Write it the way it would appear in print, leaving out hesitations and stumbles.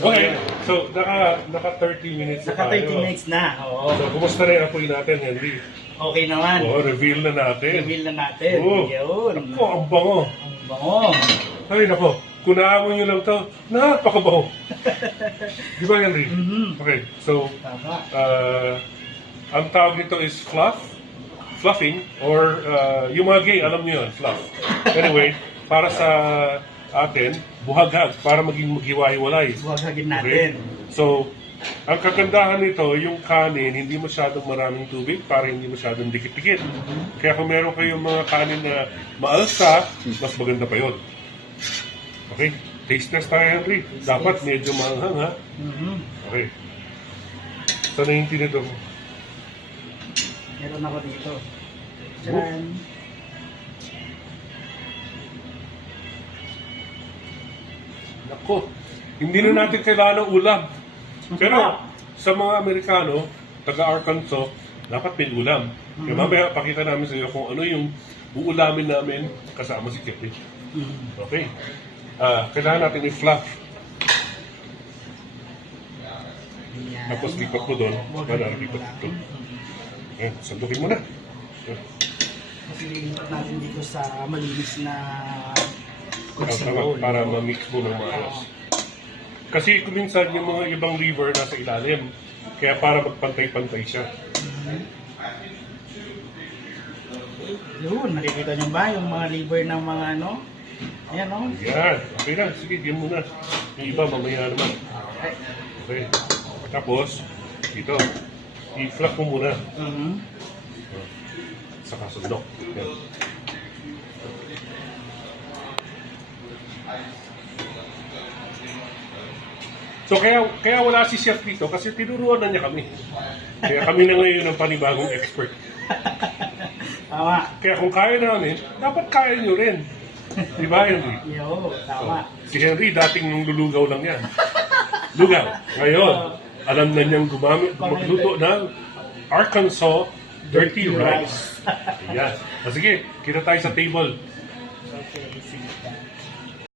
Okay, so naka 30 minutes na Naka 30 tayo. minutes na. Oo. So, kumusta na yung apoy natin, Henry? Okay naman. Oo, reveal na natin. Reveal na natin. Oo. Yun. Ako, ang bango. Ang bango. Ay, nako. Kung naamoy nyo lang to, napakabango. Di ba, Henry? Mhm. Okay, so, Tama. ang tawag nito is fluffing, or yung mga gay, alam niyo yun, fluff. Anyway, para sa atin, buhaghag, para maging maghiwa-hiwalay. Buwagagin natin. So, ang kagandahan nito, yung kanin, hindi masyadong maraming tubig para hindi masyadong dikit-dikit. Kaya kung meron kayong mga kanin na maalsa, mas maganda pa yun. Okay, taste test tayo, Henry. Dapat medyo maanghang, ha? Mhm. Okay. Saan na yung tinidor mo? Meron ako dito. Diyan. Nako, hindi na natin kailangan ng ulam. Pero sa mga Amerikano, taga-Arkansas, dapat may ulam. Kaya mamaya pakita namin sa iyo kung ano yung uulamin namin kasama si Kepi. Mhm. Okay. Kailangan natin i-fluff. Ayan. Tapos lipat mo doon. Para lipat ito. Ayan, sandukin mo na. Kasi lilipat natin dito sa malinis na Para ma-mix mo ng maayos. Kasi kung minsan yung mga ibang liver nasa ilalim. Kaya para magpantay-pantay siya. Yun, nakikita nyo ba yung mga liver ng mga ano? Ayan o. Yan. Okay na. Sige, game muna. Yung iba mamaya naman. Okay. Tapos, dito. I-fluff mo muna. Mhm. Saka sundok. Yan. So kaya wala si Chef dito kasi tinuruan na niya kami. Kaya kami na ngayon ang panibagong expert. Tama. Kaya kung kaya namin, dapat kaya nyo rin. Di ba, Henry? Yo, tama. Si Henry dating nung lulugaw lang yan. Lugaw. Ngayon, alam na niyang magluto ng Arkansas dirty rice. Ayan. Sige, kita tayo sa table. Okay, sige.